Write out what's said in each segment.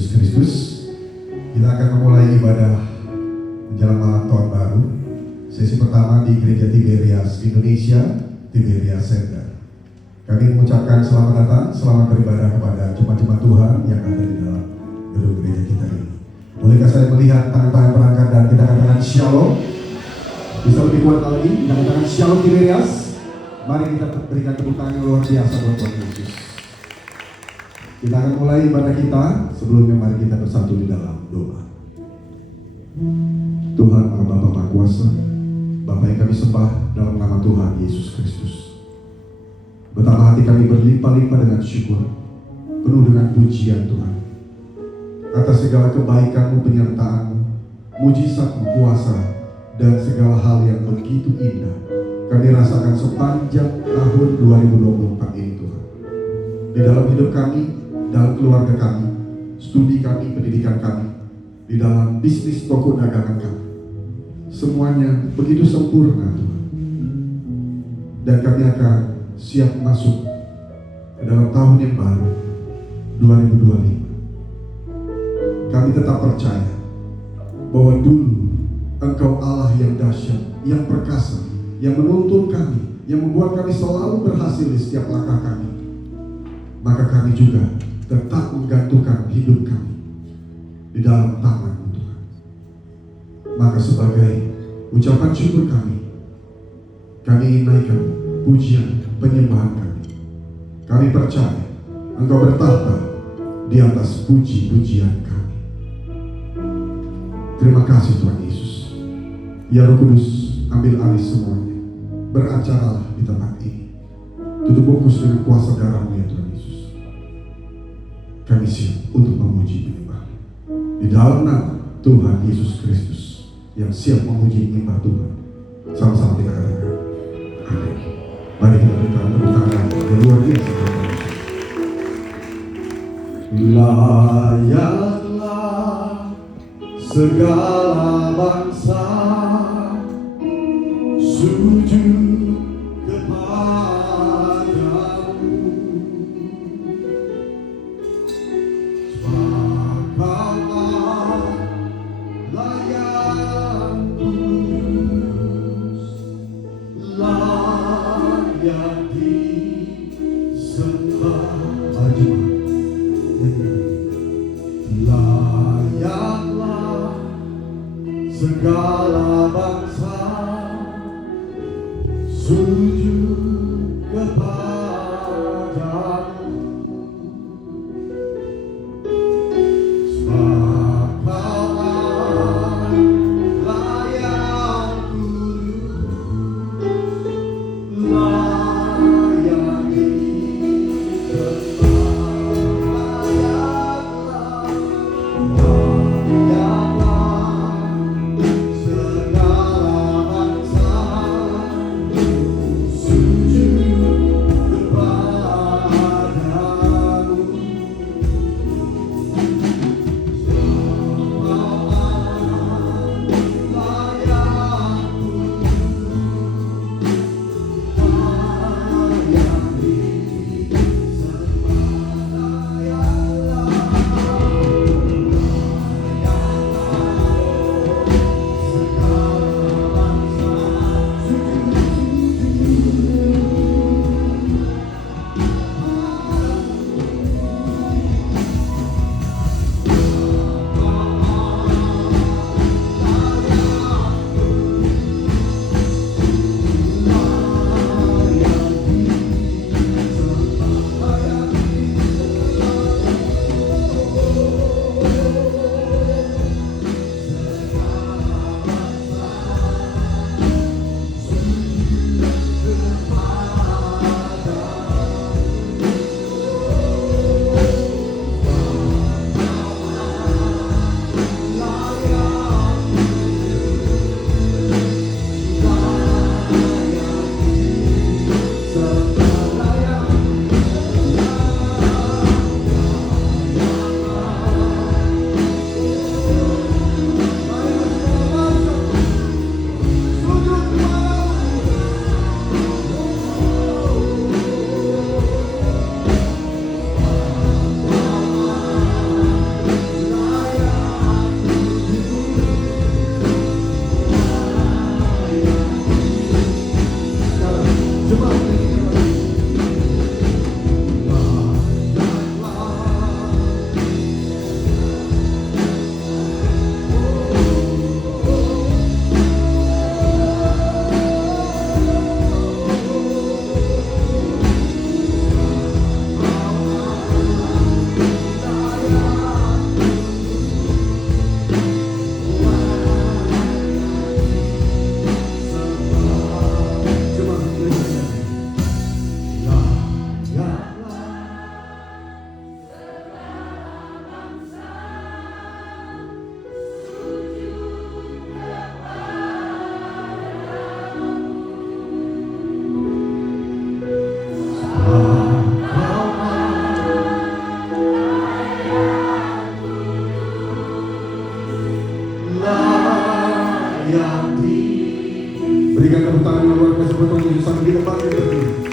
Yesus Kristus. Kita akan memulai ibadah menjelang malam tahun baru. Sesi pertama di Gereja Tiberias Indonesia, Tiberias Center. Kami mengucapkan selamat datang, selamat beribadah kepada jemaat-jemaat Tuhan yang ada di dalam gedung gereja kita ini. Bolehkah saya melihat tangan-tangan perangkat dan kita katakan Shalom? Bisa lebih kuat lagi, kita katakan Shalom Tiberias. Mari kita berikan tepuk tangan yang luar biasa buat Tuhan Yesus. Kita akan mulai ibadah kita. Sebelumnya mari kita bersatu di dalam doa. Tuhan Allah Bapa Maha Kuasa, Bapa yang kami sembah dalam nama Tuhan Yesus Kristus. Betapa hati kami berlimpah-limpah dengan syukur, penuh dengan pujian Tuhan atas segala kebaikan-Mu, penyertaan-Mu, mujizat-Mu, kuasa, dan segala hal yang begitu indah kami rasakan sepanjang tahun 2024 ini Tuhan. Di dalam hidup kami, dalam keluarga kami, studi kami, pendidikan kami, di dalam bisnis toko dagangan kami, semuanya begitu sempurna Tuhan. Dan kami akan siap masuk ke dalam tahun yang baru 2025. Kami tetap percaya bahwa dulu Engkau Allah yang dahsyat, yang perkasa, yang menuntun kami, yang membuat kami selalu berhasil di setiap langkah kami. Maka kami juga tetap menggantungkan hidup kami di dalam tangan-Mu Tuhan. Maka sebagai ucapan syukur kami ingin naikkan pujian penyembahan kami. Kami percaya Engkau bertahta di atas puji-pujian kami. Terima kasih Tuhan Yesus. Ya Roh Kudus, ambil alih semuanya. Beracaralah di tempat ini. Tutup bungkus dengan kuasa darah-Mu ya Tuhan Yesus. Kami siap untuk memuji menyembah di dalam nama Tuhan Yesus Kristus yang siap memuji menyembah Tuhan. Sama-sama kita katakan amin. Mari kita berikan tepuk tangan yang luar biasa. Layaklah segala bangsa sujud kepadamu. Sebab layak kudus, layak disembah. Layaklah segala bangsa sujud kepadamu. Sebab Kau layak kudus, layak disembah. Layaklah segala bangsa tangan yang luar biasa buat Tuhan Yesus sampai di depan kita berdiri.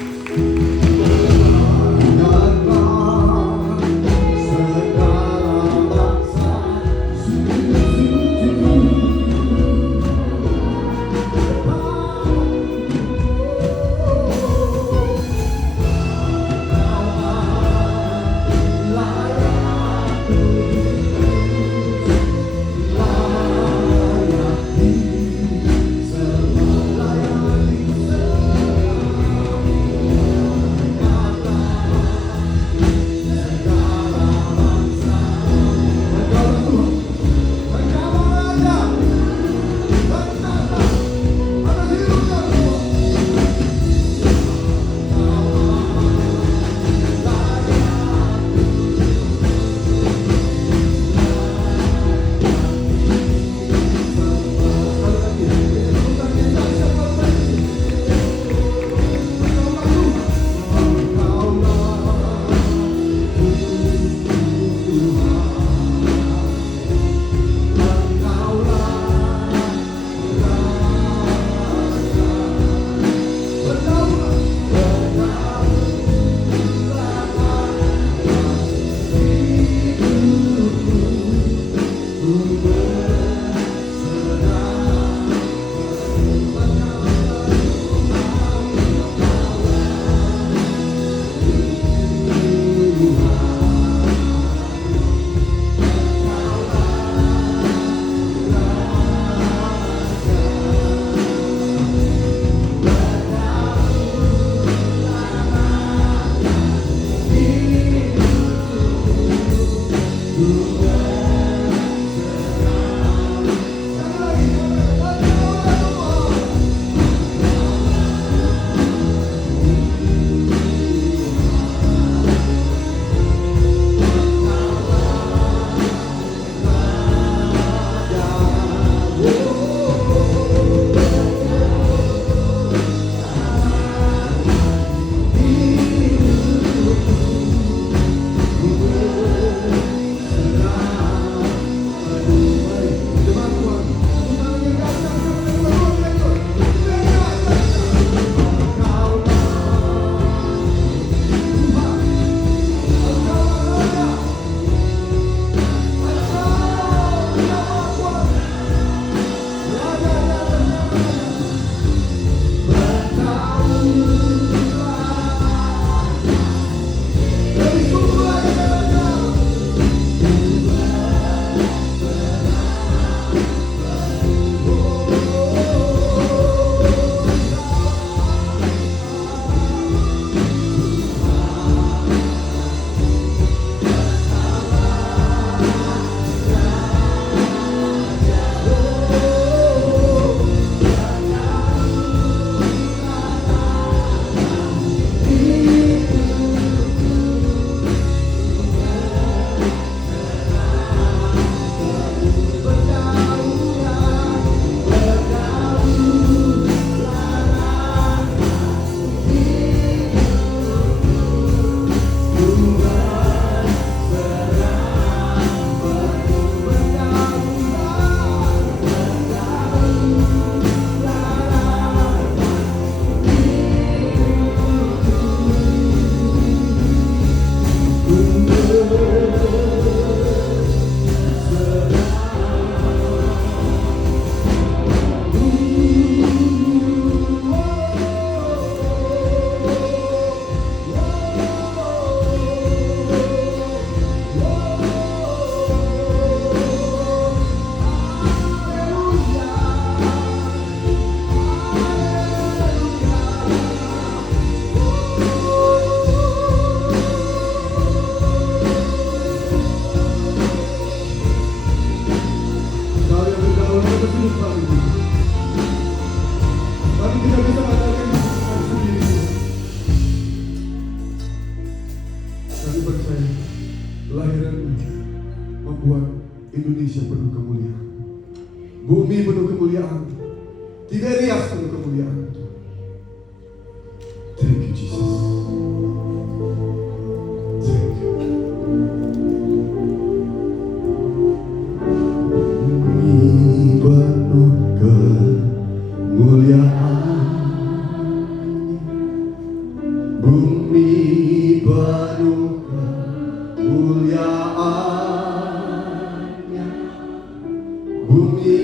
Bumi penuh kemuliaan-Nya, bumi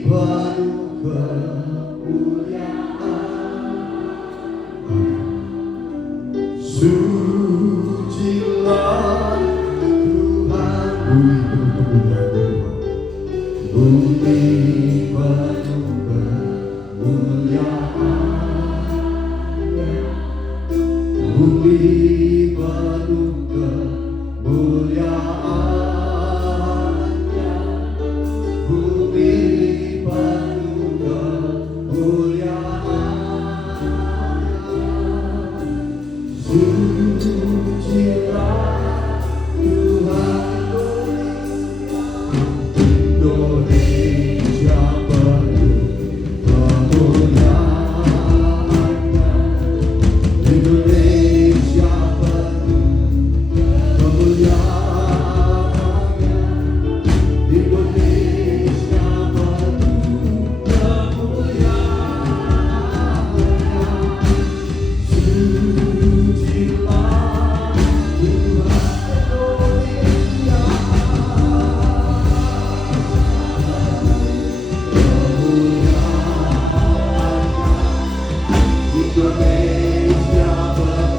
penuh kemuliaan. Sucilah Tuhan, bumi penuh kemuliaan Tuhan, bumi penuh kemuliaan-Nya, bumi penuh kemuliaan-Nya, bumi penuh kemuliaan-Nya. Sucilah Tuhan, Indonesia penuh kemuliaan-Nya, Indonesia penuh kemuliaan-Nya, Indonesia penuh kemuliaan-Nya. Sucilah Tuhan Indonesia, Indonesia penuh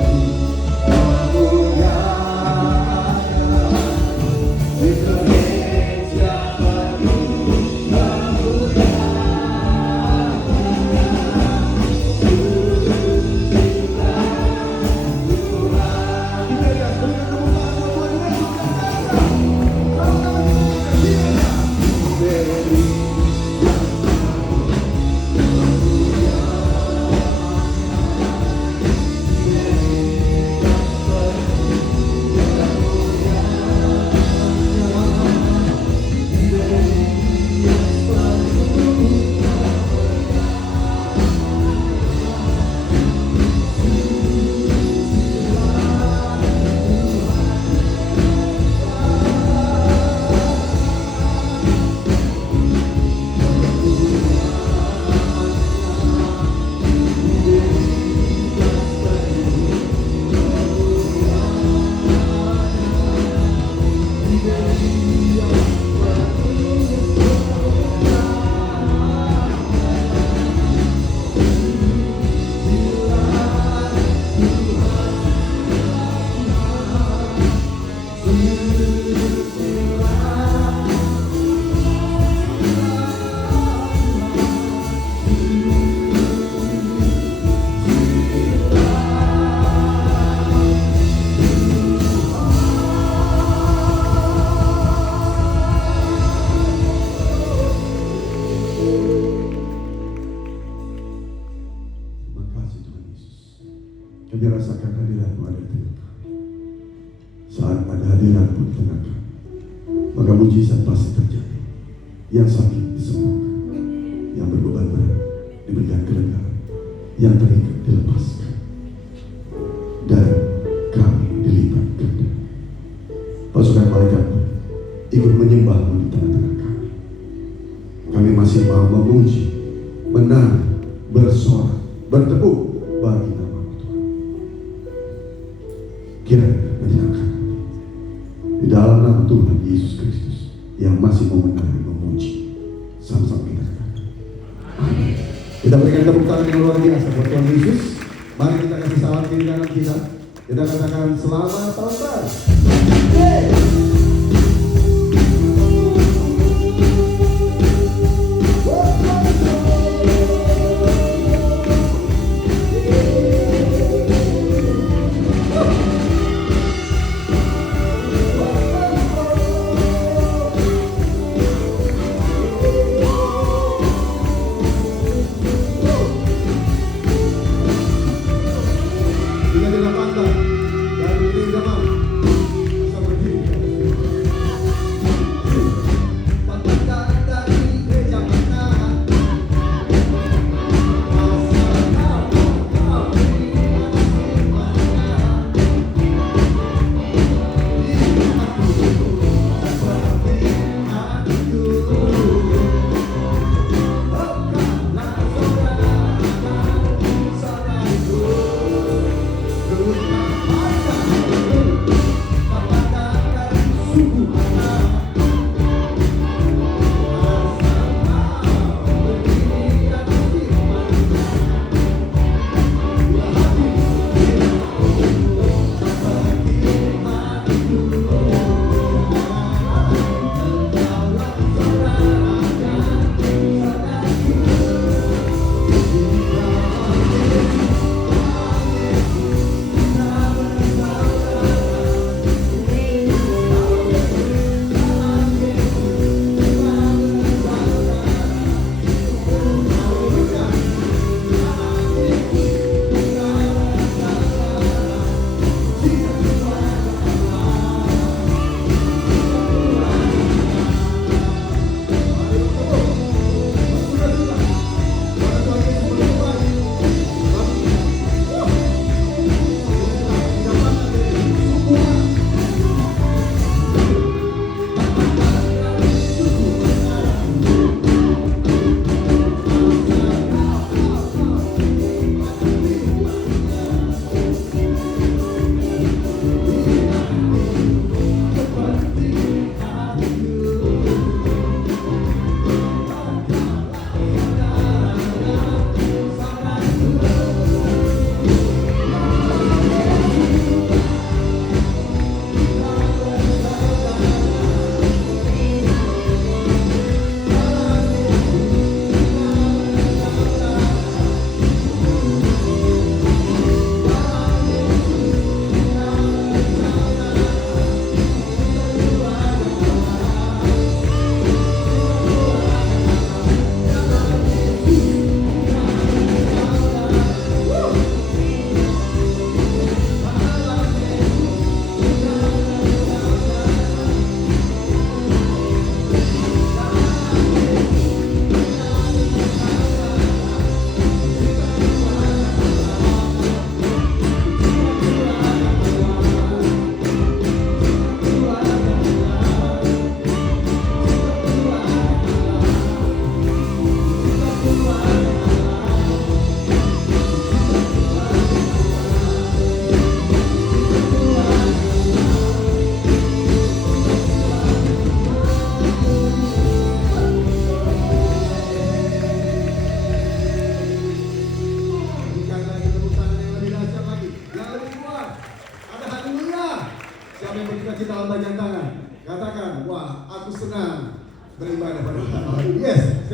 kemuliaan-Nya, Indonesia penuh Kami rasakan hadirat-Mu ada di tengah kami. Saat ada hadirat-Mu di tengah kami, maka mujizat pasti terjadi. Yang sakit disembuhkan, yang berbeban berat diberikan kelengaran, yang terikat dilepaskan, dan kami dilipat ganda. Pasukan malaikat ikut menyembah-Mu di tengah-tengah kami. Kami masih mau memuji, menari, bersorak, bertepuk bagi nama kiranya menyenangkan di dalam nama Tuhan Yesus Kristus yang masih mau menari memuji. Sama-sama kita katakan amin. Kita berikan tepuk tangan yang luar biasa buat Tuhan Yesus. Mari kita kasih salam kiri kanan kita. Kita katakan selamat tahun baru. Kita tidak pandang dan ini zaman bisa berdiri.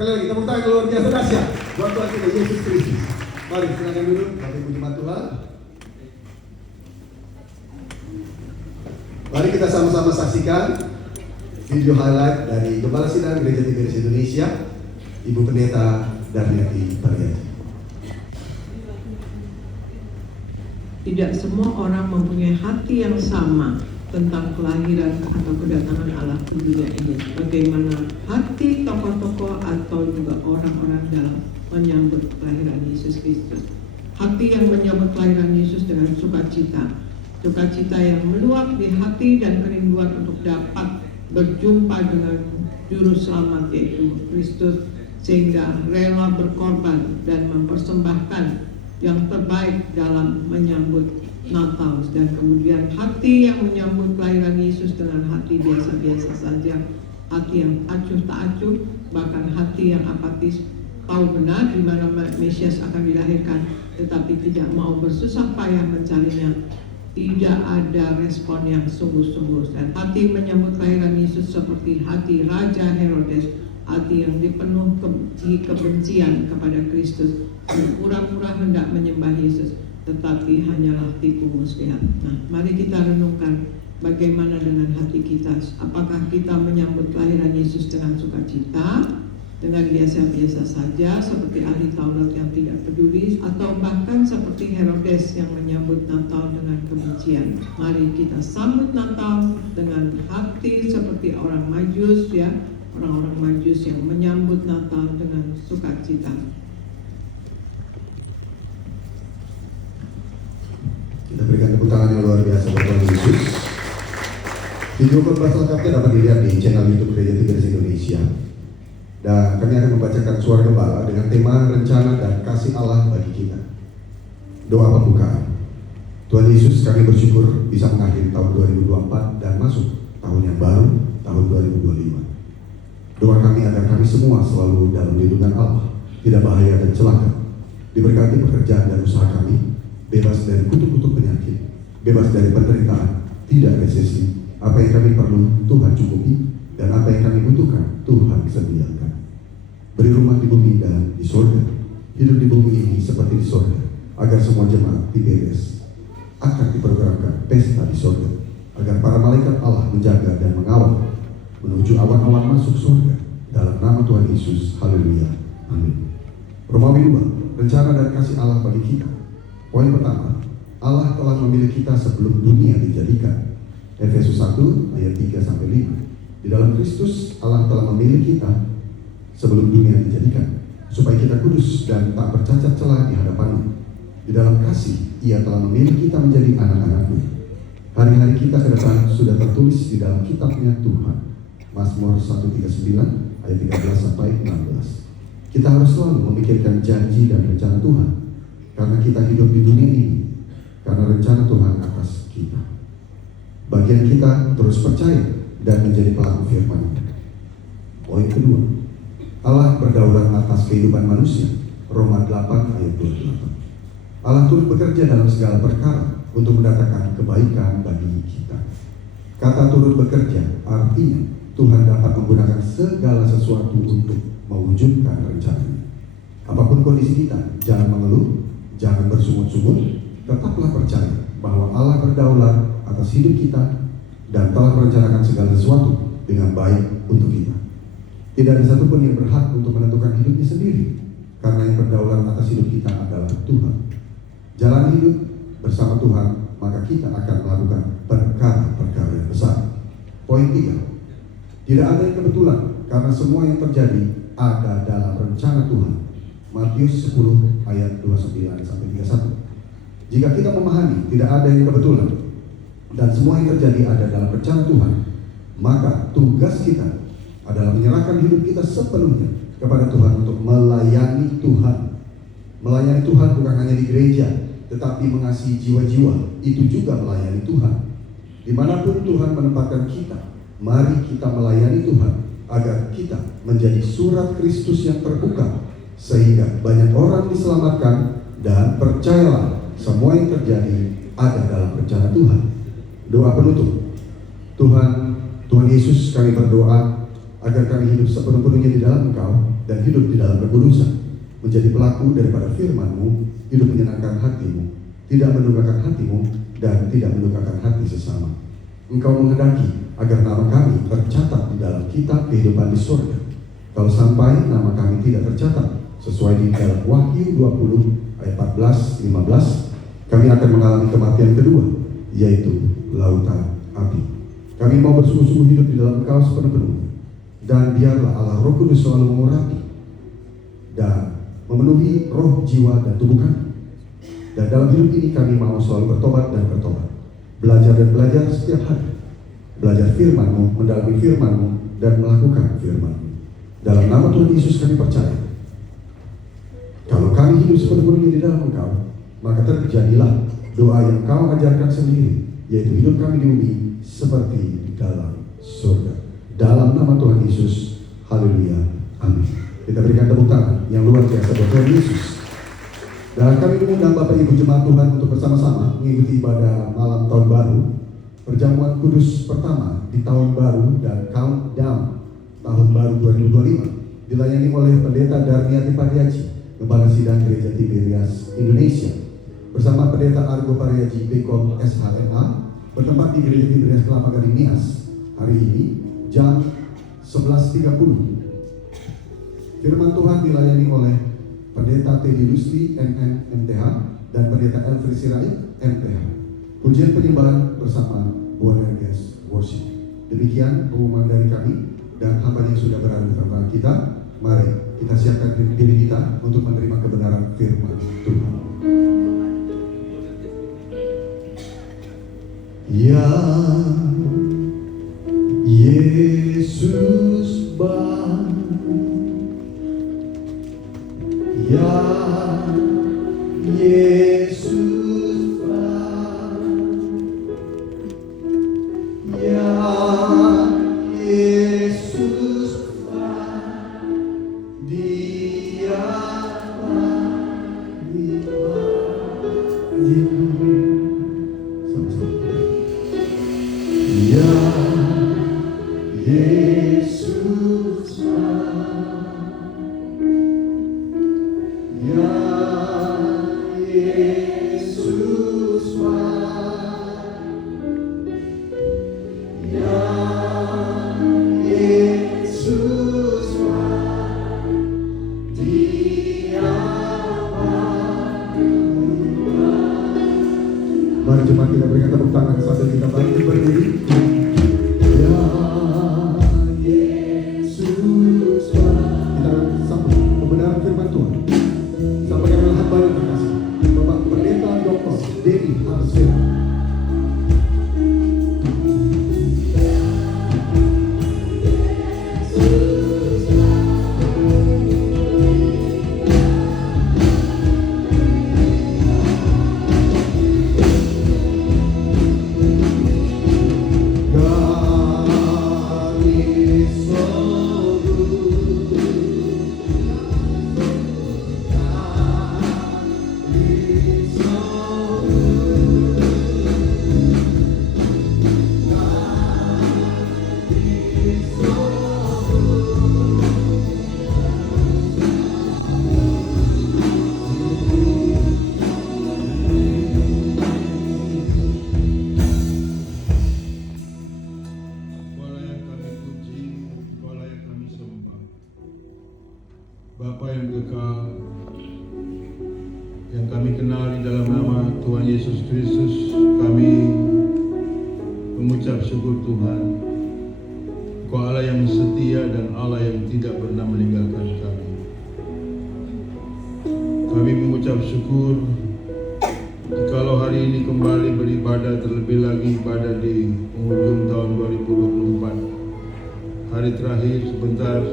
Sekali lagi tepuk tangan luar biasa dahsyat buat Tuhan kita Yesus Kristus. Mari silakan duduk, Bapak Ibu jemaat Tuhan. Mari kita sama-sama saksikan video highlight dari Gembala Sidang Gereja Tiberias Indonesia, Ibu Pendeta Darmiati Pariaji. Tidak semua orang mempunyai hati yang sama tentang kelahiran atau kedatangan Allah ke dunia ini. Bagaimana hati tokoh-tokoh atau juga orang-orang dalam menyambut kelahiran Yesus Kristus. Hati yang menyambut kelahiran Yesus dengan sukacita. Sukacita yang meluap di hati dan kerinduan untuk dapat berjumpa dengan Juru Selamat yaitu Kristus, sehingga rela berkorban dan mempersembahkan yang terbaik dalam menyambut Natal. Dan kemudian hati yang menyambut kelahiran Yesus dengan hati biasa-biasa saja, hati yang acuh tak acuh, bahkan hati yang apatis, tahu benar di mana Mesias akan dilahirkan, tetapi tidak mau bersusah payah mencarinya. Tidak ada respon yang sungguh-sungguh. Dan hati menyambut kelahiran Yesus seperti hati Raja Herodes, hati yang dipenuhi kebencian kepada Kristus, pura-pura hendak menyembah Yesus, tetapi hanyalah tipu muslihat. Nah, mari kita renungkan bagaimana dengan hati kita. Apakah kita menyambut kelahiran Yesus dengan sukacita, dengan biasa-biasa saja seperti ahli Taurat yang tidak peduli, atau bahkan seperti Herodes yang menyambut Natal dengan kebencian? Mari kita sambut Natal dengan hati seperti orang Majus, ya, orang-orang Majus yang menyambut Natal dengan sukacita. Kita berikan tepuk tangan yang luar biasa buat Tuhan Yesus. Video khotbah selengkapnya dapat dilihat di channel YouTube Gereja Tiberias Indonesia. Dan kami akan membacakan suara gembala dengan tema rencana dan kasih Allah bagi kita. Doa pembukaan. Tuhan Yesus, kami bersyukur bisa mengakhiri tahun 2024 dan masuk tahun yang baru, tahun 2025. Doa kami agar kami semua selalu dalam lindungan Allah, tidak bahaya dan celaka, diberkati pekerjaan dan usaha kami, bebas dari kutuk-kutuk penyakit, bebas dari penderitaan, tidak resesi. Apa yang kami perlu Tuhan cukupi, dan apa yang kami butuhkan Tuhan sediakan. Beri rumah di bumi dan di sorga, hidup di bumi ini seperti di sorga, agar semua jemaat Tiberias akan diprogramkan pesta di sorga, agar para malaikat Allah menjaga dan mengawal menuju awan-awan masuk sorga, dalam nama Tuhan Yesus. Haleluya, amin. Romawi 2, rencana dan kasih Allah bagi kita. Poin pertama, Allah telah memilih kita sebelum dunia dijadikan. Efesus 1 ayat 3-5. Di dalam Kristus Allah telah memilih kita sebelum dunia dijadikan, supaya kita kudus dan tak bercacat celah di hadapan-Nya. Di dalam kasih Ia telah memilih kita menjadi anak-anak-Nya. Hari-hari kita ke depan sudah tertulis di dalam kitab-Nya Tuhan. Mazmur 139 ayat 13-16. Kita harus selalu memikirkan janji dan rencana Tuhan, karena kita hidup di dunia ini karena rencana Tuhan atas kita. Bagian kita terus percaya dan menjadi pelaku firman. Poin kedua, Allah berdaulat atas kehidupan manusia. Roma 8 ayat 28. Allah turut bekerja dalam segala perkara untuk mendatangkan kebaikan bagi kita. Kata turut bekerja artinya Tuhan dapat menggunakan segala sesuatu untuk mewujudkan rencananya. Apapun kondisi kita, jangan mengeluh, jangan bersungut-sungut, tetaplah percaya bahwa Allah berdaulat atas hidup kita dan telah merencanakan segala sesuatu dengan baik untuk kita. Tidak ada satupun yang berhak untuk menentukan hidupnya sendiri, karena yang berdaulat atas hidup kita adalah Tuhan. Jalan hidup bersama Tuhan, maka kita akan melakukan perkara-perkara yang besar. Poin 3, tidak ada yang kebetulan, karena semua yang terjadi ada dalam rencana Tuhan. Matius 10 ayat 29-31. Jika kita memahami tidak ada yang kebetulan dan semua yang terjadi ada dalam rencana Tuhan, maka tugas kita adalah menyerahkan hidup kita sepenuhnya kepada Tuhan untuk melayani Tuhan. Melayani Tuhan bukan hanya di gereja, tetapi mengasihi jiwa-jiwa, itu juga melayani Tuhan. Dimanapun Tuhan menempatkan kita, mari kita melayani Tuhan agar kita menjadi surat Kristus yang terbuka, sehingga banyak orang diselamatkan. Dan percayalah, semua yang terjadi ada dalam rencana Tuhan. Doa penutup. Tuhan Yesus, kami berdoa agar kami hidup sepenuh-penuhnya di dalam Engkau dan hidup di dalam kekudusan, menjadi pelaku daripada firman-Mu, hidup menyenangkan hati-Mu, tidak mendukakan hati-Mu, dan tidak mendukakan hati sesama. Engkau menghendaki agar nama kami tercatat di dalam kitab kehidupan di surga. Kalau sampai nama kami tidak tercatat sesuai di dalam Wahyu 20 ayat 14-15, kami akan mengalami kematian kedua, yaitu lautan api. Kami mau bersungguh-sungguh hidup di dalam Engkau sepenuh-penuhnya, dan biarlah Allah Roh Kudus selalu mengurapi dan memenuhi roh, jiwa, dan tubuh kami. Dan dalam hidup ini kami mau selalu bertobat dan bertobat, belajar dan belajar setiap hari, belajar firman-Mu, mendalami firman-Mu, dan melakukan firman-Mu. Dalam nama Tuhan Yesus kami percaya, kalau kami hidup sepenuh-penuhnya di dalam Engkau, maka terjadilah doa yang Kau ajarkan sendiri, yaitu hidup kami di bumi seperti di dalam surga. Dalam nama Tuhan Yesus, haleluya, amin. Kita berikan tepuk tangan yang luar biasa buat Tuhan Yesus. Dan kami mengundang Bapak Ibu Jemaat Tuhan untuk bersama-sama mengikuti ibadah malam tahun baru, perjamuan kudus pertama di tahun baru dan countdown tahun baru 2025, dilayani oleh Pendeta Darmiati Pariaji, Gembala Sidang Gereja Tiberias Indonesia, bersama Pendeta Argo Pariaji Bekom SHMA, bertempat di Gereja Tiberias Kelapa Gading Nias, hari ini jam 11.30. Firman Tuhan dilayani oleh Pendeta Teddy Lusli MM MTH dan Pendeta Elfri Sirait MTH. Pujian penyembahan bersama Boanerges Worship. Demikian pengumuman dari kami dan hamba yang sudah berada di tengah kita. Mari kita siapkan diri kita untuk menerima kebenaran firman Tuhan. Ya Yesus Bapa, ya Yesus Bapa, ya Yesus Bapa, Dia sama-sama. Ya Yesus Ya Yesus Ya Yesus Dia. Mari jemaat kita berikan tepuk tangan sambil kita bangkit berdiri. Ya Yesus, kita sambut kebenaran firman Tuhan. Sampaikan oleh hamba yang terkasih, Bapak Pendeta Dr. Denny Arsena. Bapa yang kekal, yang kami kenal di dalam nama Tuhan Yesus Kristus, kami mengucap syukur Tuhan. Engkau Allah yang setia dan Allah yang tidak pernah meninggalkan kami. Kami mengucap syukur jikalau hari ini kembali beribadah, terlebih lagi ibadah di penghujung tahun 2024. Hari terakhir sebentar,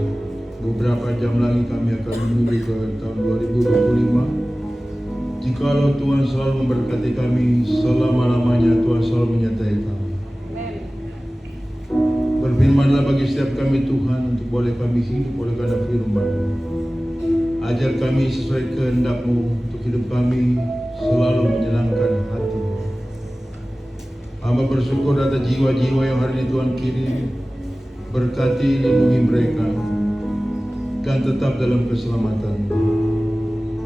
beberapa jam lagi kami akan menuju ke tahun 2025. Jikalau Tuhan selalu memberkati kami selama-lamanya, Tuhan selalu menyertai kami. Berfirmanlah bagi setiap kami Tuhan, untuk boleh kami hidup oleh karena firman-Mu. Ajar kami sesuai kehendak-Mu, untuk hidup kami selalu menyenangkan hati-Mu. Hamba bersyukur atas jiwa-jiwa yang hari ini Tuhan kirim. Berkati, lindungi mereka. dan tetap dalam keselamatan.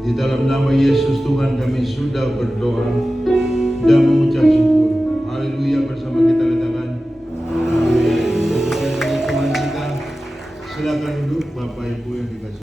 Di dalam nama Yesus Tuhan kami sudah berdoa dan mengucap syukur. Haleluya, bersama kita katakan amin. Tuhan kita, silakan duduk Bapak Ibu yang dikasih.